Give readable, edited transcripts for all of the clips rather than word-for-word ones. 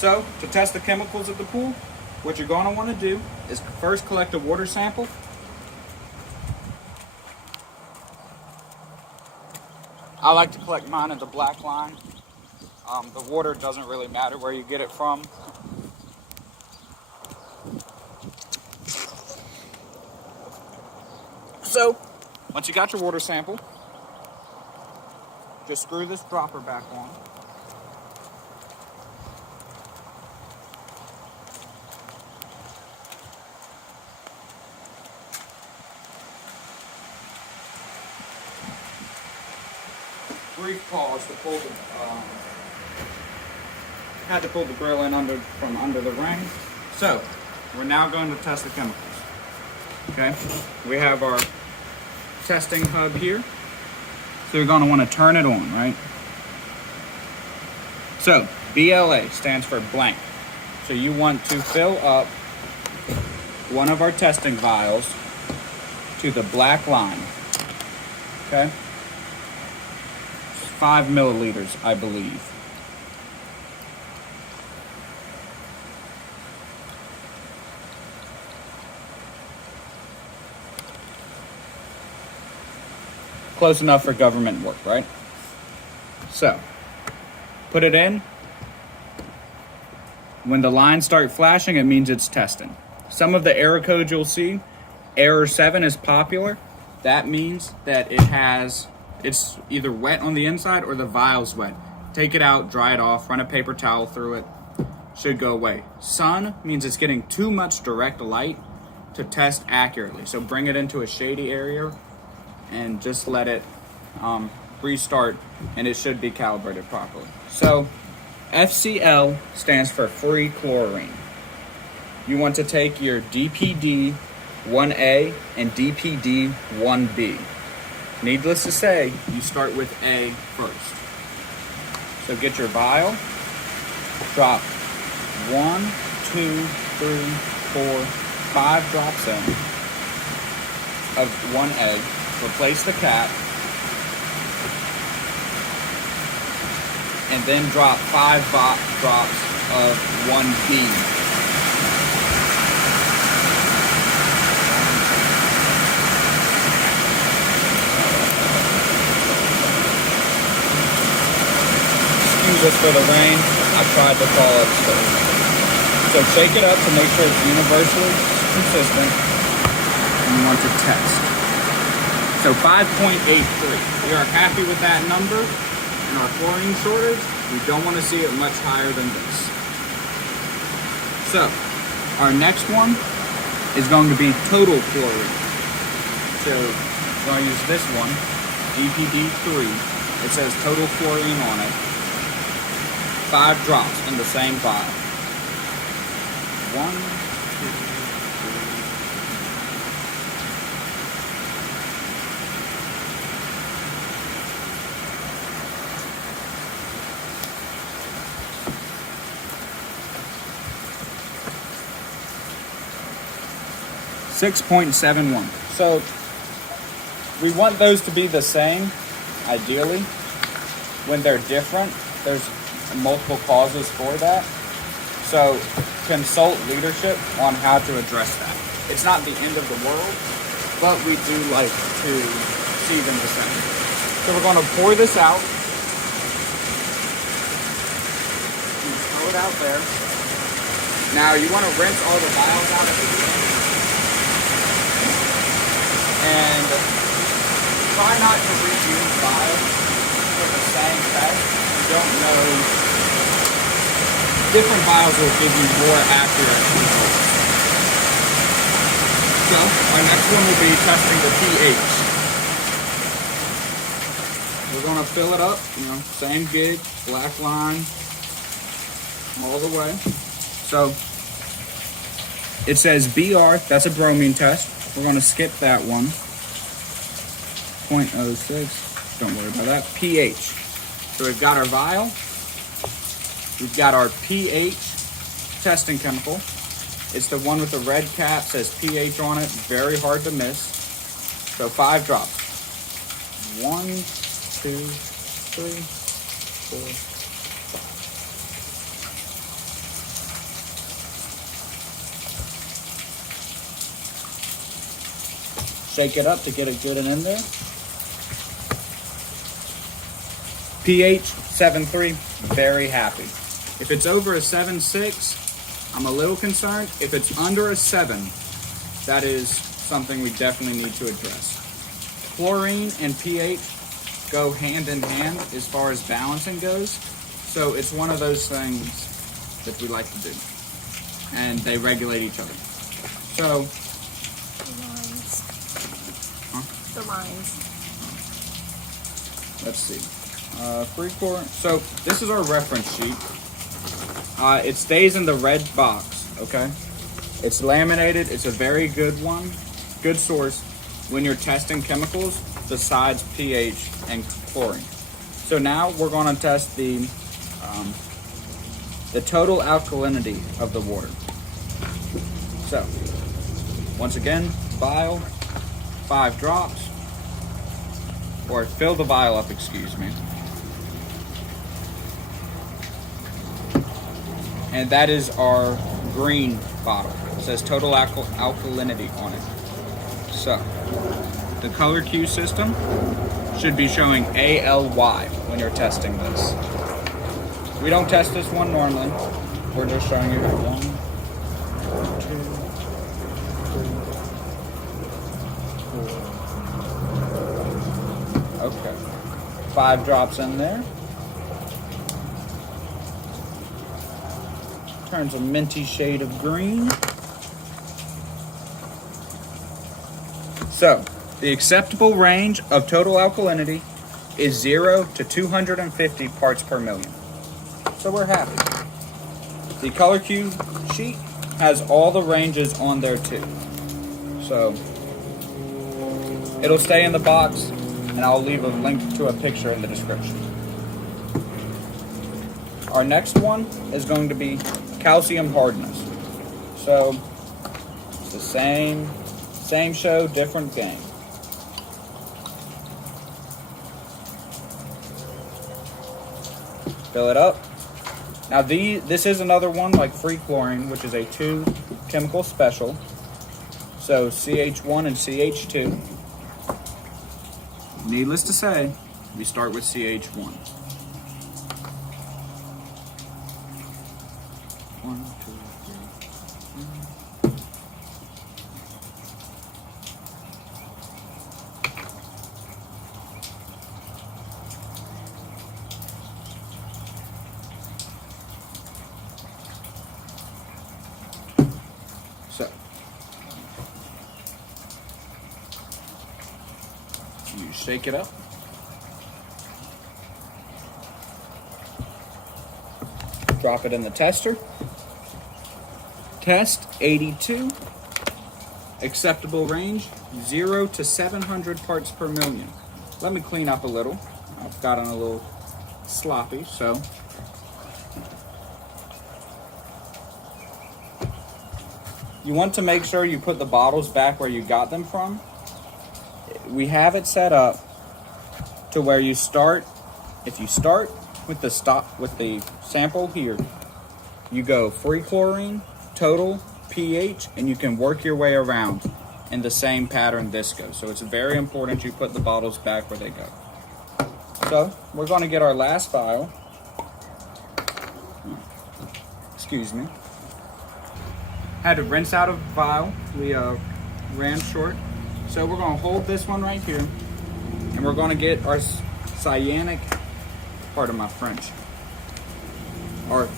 So, to test the chemicals at the pool, what you're going to want to do is first collect a water sample. I like to collect mine at the black line. The water doesn't really matter where you get it from. So, once you got your water sample, just screw this dropper back on. Brief pause to pull the had to pull the grill in from under the ring. So we're now going to test the chemicals. Okay, we have our testing hub here. So you're going to want to turn it on, right? So BLA stands for blank. So you want to fill up one of our testing vials to the black line. Okay. 5 milliliters, I believe. Close enough for government work, right? So, put it in. When the lines start flashing, it means it's testing. Some of the error codes you'll see, error 7 is popular. That means that it's either wet on the inside or the vial's wet. Take it out, dry it off, run a paper towel through it. Should go away. Sun means it's getting too much direct light to test accurately. So bring it into a shady area and just let it restart, and it should be calibrated properly. So FCL stands for free chlorine. You want to take your DPD 1A and DPD 1B. Needless to say, you start with A first. So get your vial, drop 1, 2, 3, 4, 5 drops in of 1A, replace the cap, and then drop 5 drops of 1B. Just for the rain, I tried to call it straight. So shake it up to make sure it's universally consistent, and you want to test. So 5.83. We are happy with that number. In our chlorine shortage, we don't want to see it much higher than this. So our next one is going to be total chlorine. So we're going to use this one, DPD3. It says total chlorine on it. 5 drops in the same vial. 1, 2, 6.71. So we want those to be the same, ideally. When they're different, there's multiple causes for that. So consult leadership on how to address that. It's not the end of the world, but we do like to see them the same. So we're going to pour this out. Throw it out there. Now you want to rinse all the vials out at the end. And try not to reuse vials for the same test. You don't know. Different vials will give you more accurate results. So our next one will be testing the pH. We're going to fill it up, same gig, black line, all the way. So it says BR, that's a bromine test. We're going to skip that one. 0.06, don't worry about that. pH. So we've got our vial. We've got our pH testing chemical. It's the one with the red cap, says pH on it. Very hard to miss. So 5 drops. 1, 2, 3, 4, 5. Shake it up to get it good and in there. pH 7.3, very happy. If it's over a 7.6, I'm a little concerned. If it's under a 7, that is something we definitely need to address. Chlorine and pH go hand in hand as far as balancing goes. So it's one of those things that we like to do. And they regulate each other. So, The lines. Huh? The lines. Let's see. Free chlorine. So this is our reference sheet. It stays in the red box, okay? It's laminated. It's a very good one. Good source when you're testing chemicals besides pH and chlorine. So now we're going to test the total alkalinity of the water. So, once again, vial, 5 drops, or fill the vial up, excuse me. And that is our green bottle. It says total alkalinity on it. So, the color cue system should be showing ALY when you're testing this. We don't test this one normally. We're just showing you 1, 2, 3, 4. Okay. 5 drops in there. Turns a minty shade of green. So, the acceptable range of total alkalinity is 0 to 250 parts per million. So we're happy. The color cue sheet has all the ranges on there too. So, it'll stay in the box, and I'll leave a link to a picture in the description. Our next one is going to be calcium hardness. So, it's the same show, different game. Fill it up. Now this is another one like free chlorine, which is a 2 chemical special. So CH1 and CH2. Needless to say, we start with CH1. 1, 2, 3. So, you shake it up. Drop it in the tester. Test 82. Acceptable range 0 to 700 parts per million. Let me clean up a little. I've gotten a little sloppy, so. You want to make sure you put the bottles back where you got them from. We have it set up to where you start. If you start with the sample here, you go free chlorine, total, pH, and you can work your way around in the same pattern this goes. So it's very important you put the bottles back where they go. So we're going to get our last vial. Excuse me. Had to rinse out a vial. We ran short. So we're going to hold this one right here, and we're going to get our cyanic, pardon my French, our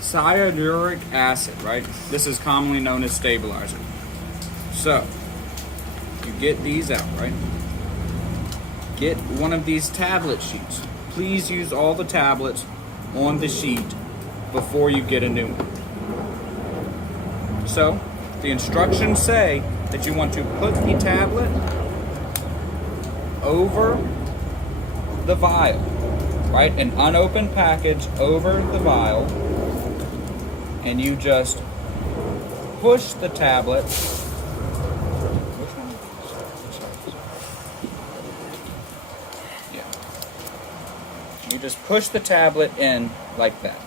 cyanuric acid, right? This is commonly known as stabilizer. So, you get these out, right? Get one of these tablet sheets. Please use all the tablets on the sheet before you get a new one. So, the instructions say that you want to put the tablet over the vial, right? An unopened package over the vial, and you just push the tablet. Yeah. You just push the tablet in like that.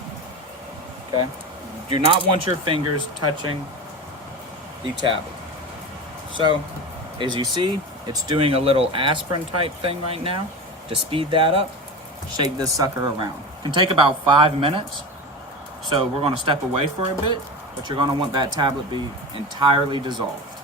Okay? You do not want your fingers touching the tablet. So, as you see, It's doing a little aspirin type thing right now. To speed that up, shake this sucker around. It can take about 5 minutes. So we're gonna step away for a bit, but you're gonna want that tablet be entirely dissolved.